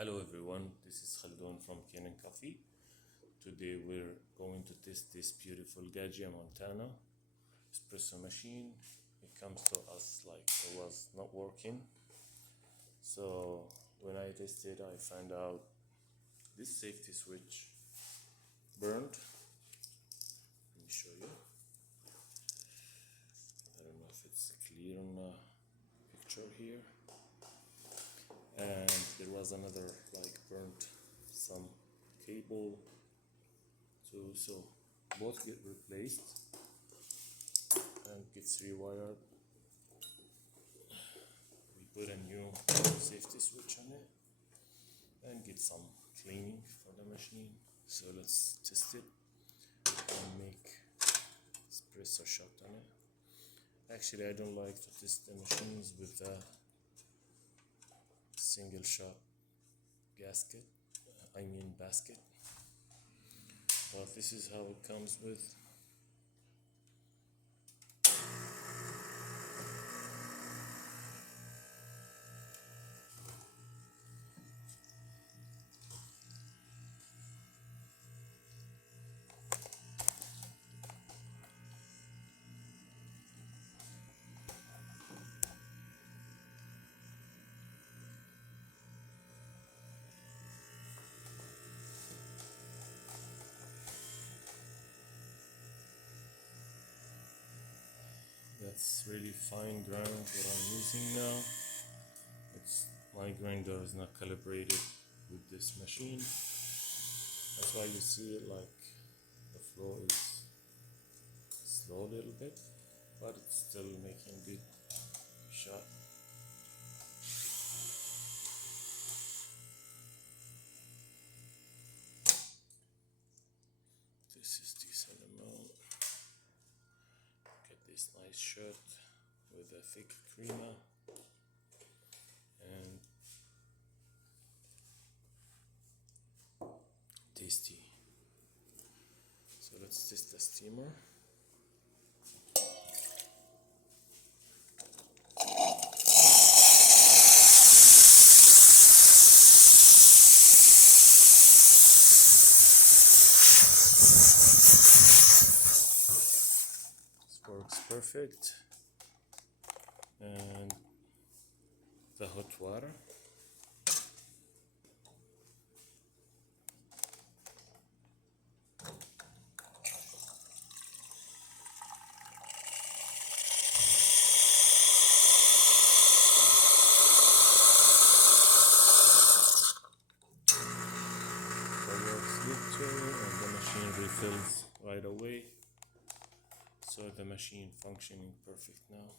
Hello everyone, this is Khaldun from Kanen Coffee. Today we're going to test this beautiful Gaggia montano espresso machine. It comes to us like it was not working. So when I tested, I found out this safety switch burned. Let me show you. I don't know if it's clear on the picture here. And there was another like burnt some cable too, so both get replaced and gets rewired. We put a new safety switch on it and get some cleaning for the machine. So let's test it and make espresso shot on it. Actually, I don't like to test the machines with a single shot gasket, basket, but this is how it comes with. That's really fine grind what I'm using now. My grinder is not calibrated with this machine. That's why you see it like the flow is slow a little bit, but it's still making good shot. This is decent amount. Get this nice shot with a thick creamer and tasty. So let's test the steamer. This works perfect. And the hot water. And the machine refills right away, so the machine functioning perfect now.